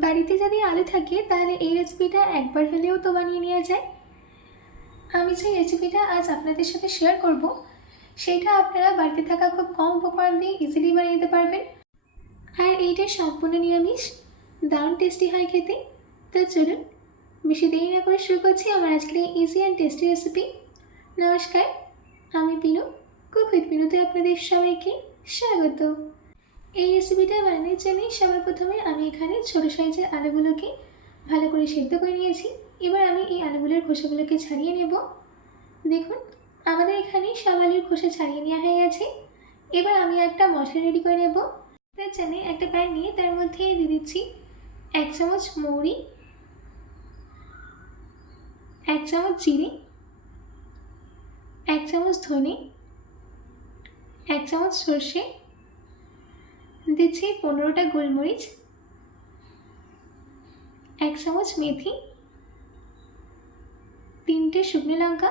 বাড়িতে যদি আলু থাকে তাহলে এই রেসিপিটা একবার হলেও তো বানিয়ে নেওয়া যায়। আমি যে রেসিপিটা আজ আপনাদের সাথে শেয়ার করব সেটা আপনারা বাড়িতে থাকা খুব কম উপকরণ দিয়ে ইজিলি বানিয়ে নিতে পারবেন। আর এইটা সম্পূর্ণ নিরামিষ, দারুণ টেস্টি হয় খেতে। তো চলুন বেশি দেরি না করে শুরু করছি আমার আজকের এই ইজি অ্যান্ড টেস্টি রেসিপি। নমস্কার, আমি পিনু, কুক উইথ পিনুতে আপনাদের সবাইকে স্বাগত। এই রেসিপিটা বানানোর জন্য সবার প্রথমে আমি এখানে ছোটো সাইজের আলুগুলোকে ভালো করে সেদ্ধ করে নিয়েছি। এবার আমি এই আলুগুলোর খোসাগুলোকে ছাড়িয়ে নেব। দেখুন, আমাদের এখানে সব আলুর খোসা ছাড়িয়ে নেওয়া হয়ে গেছে। এবার আমি একটা মশলা রেডি করে নেব। তার জন্য একটা প্যান নিয়ে তার মধ্যে দিয়ে দিচ্ছি 1 চামচ মৌরি, 1 চামচ জিরে, 1 চামচ ধনে, 1 চামচ সর্ষে, দিচ্ছি 15টা গোলমরিচ, 1 চামচ মেথি, 3টে শুকনো লঙ্কা।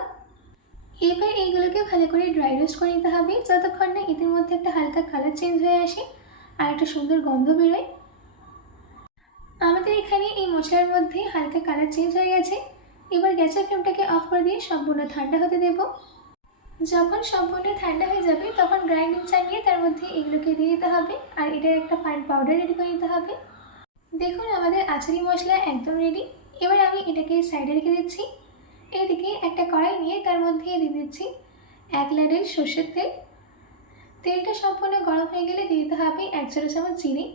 এবার এইগুলোকে ভালো করে ড্রাই রোস্ট করে নিতে হবে যতক্ষণ না এদের মধ্যে একটা হালকা কালার চেঞ্জ হয়ে আসে আর একটা সুন্দর গন্ধ বেরোয়। আমাদের এখানে এই মশলার মধ্যে হালকা কালার চেঞ্জ হয়ে গেছে। এবার গ্যাসের ফ্লেমটাকে অফ করে দিয়ে সম্পূর্ণ ঠান্ডা হতে দেব। যখন সম্পূর্ণ ঠান্ডা হয়ে যাবে তখন গ্রাইন্ডিং চালিয়ে তার মধ্যে এগুলোকে দিয়ে দিতে হবে আর এটার একটা ফাইন পাউডার রেডি করে নিতে হবে। দেখুন, আমাদের আচারি মশলা একদম রেডি। এবার আমি এটাকে সাইডে রেখে দিচ্ছি। এইদিকে একটা কড়াই নিয়ে তার মধ্যে দিয়ে দিচ্ছি 1 ladle সর্ষের তেল। তেলটা সম্পূর্ণ গরম হয়ে গেলে দিয়ে দিতে হবে 1 ছোটো চামচ জিরে,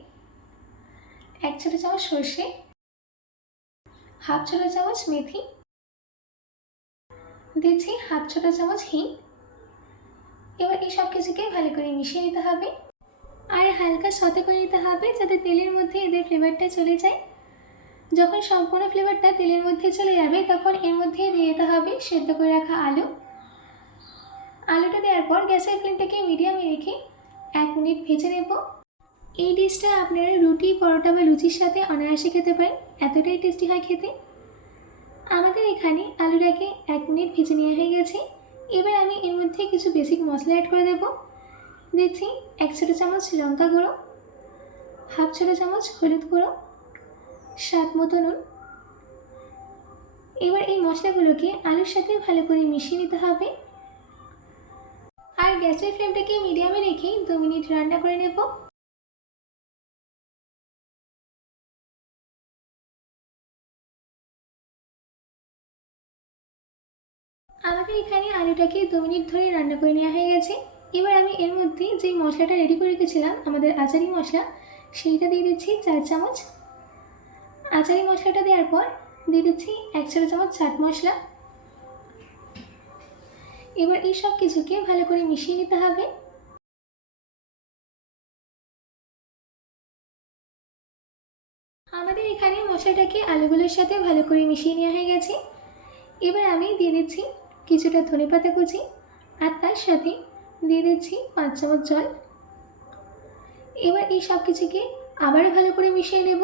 1 ছোটো চামচ সর্ষে, 1/2 ছোটো চামচ মেথি, দিচ্ছি 1/2 ছোটো চামচ হিং। এবার এই সব কিছুকে ভালো করে মিশিয়ে নিতে হবে আর হালকা সতে করে নিতে হবে যাতে তেলের মধ্যে এদের ফ্লেভারটা চলে যায়। যখন সম্পূর্ণ ফ্লেভারটা তেলের মধ্যে চলে যাবে তখন এর মধ্যে দিয়ে দিতে হবে সেদ্ধ করে রাখা আলু। আলুটা দেওয়ার পর গ্যাসের ফ্লেমটাকে মিডিয়ামে রেখে 1 মিনিট ভেজে নেব। এই ডিশটা আপনারা রুটি, পরোটা বা লুচির সাথে অনায়াসে খেতে পারেন, এতটাই টেস্টি হয় খেতে। আমাদের এখানে আলুটাকে 1 মিনিট ভেজে নেওয়া হয়ে গেছে। এবার আমি এর মধ্যে কিছু বেসিক মশলা অ্যাড করে দেব। দিচ্ছি 1 ছোটো চামচ লঙ্কা গুঁড়ো, 1/2 ছোটো চামচ হলুদ গুঁড়ো, স্বাদ মতো নুন। এবার এই মশলাগুলোকে আলুর সাথে ভালো করে মিশিয়ে নিতে হবে আর গ্যাসের ফ্লেমটাকে মিডিয়ামে রেখে 2 মিনিট রান্না করে নেব। আমাদের এখানে আলুটাকে 2 মিনিট ধরে রান্না করে নেওয়া হয়ে গেছে। এবার আমি এর মধ্যে যে মশলাটা রেডি করে রেখেছিলাম আমাদের আচারি মশলা, সেইটা দিয়ে দিচ্ছি 4 চামচ। আচারি মশলাটা দেওয়ার পর দিয়ে দিচ্ছি 1 ছোটো চামচ চাট মশলা। এবার এই সব কিছুকে ভালো করে মিশিয়ে নিতে হবে। আমাদের এখানে মশলাটাকে আলুগুলোর সাথে ভালো করে মিশিয়ে নেওয়া হয়ে গেছে। এবার আমি দিয়ে দিচ্ছি কিছুটা ধনেপাতা কুচি আর তার সাথে দিয়ে দিচ্ছি 5 চামচ জল। এবার এই সব কিছুকে আবারও ভালো করে মিশিয়ে নেব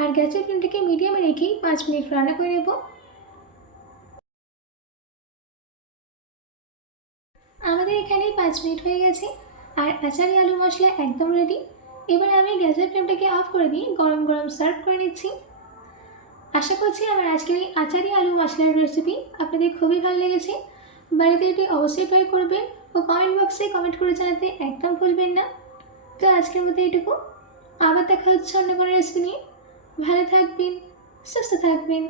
আর গ্যাসের ফ্লেমটাকে মিডিয়ামে রেখেই 5 মিনিট রান্না করে নেব। আমাদের এখানে 5 মিনিট হয়ে গেছে আর আচারি আলু মশলা একদম রেডি। এবার আমি গ্যাসের ফ্লেমটাকে অফ করে দিয়ে গরম গরম সার্ভ করে নিচ্ছি। আশা করছি আমার আজকের এই আচারি আলু মশলার রেসিপি আপনাদের খুবই ভালো লেগেছে। বাড়িতে এটি অবশ্যই ট্রাই করবেন ও কমেন্ট বক্সে কমেন্ট করে জানাতে একদম ভুলবেন না। তো আজকের মতো এইটুকু, আবার দেখা হচ্ছে অন্য কোনো রেসিপি নিয়ে। ভালো থাকবেন, সুস্থ থাকবেন।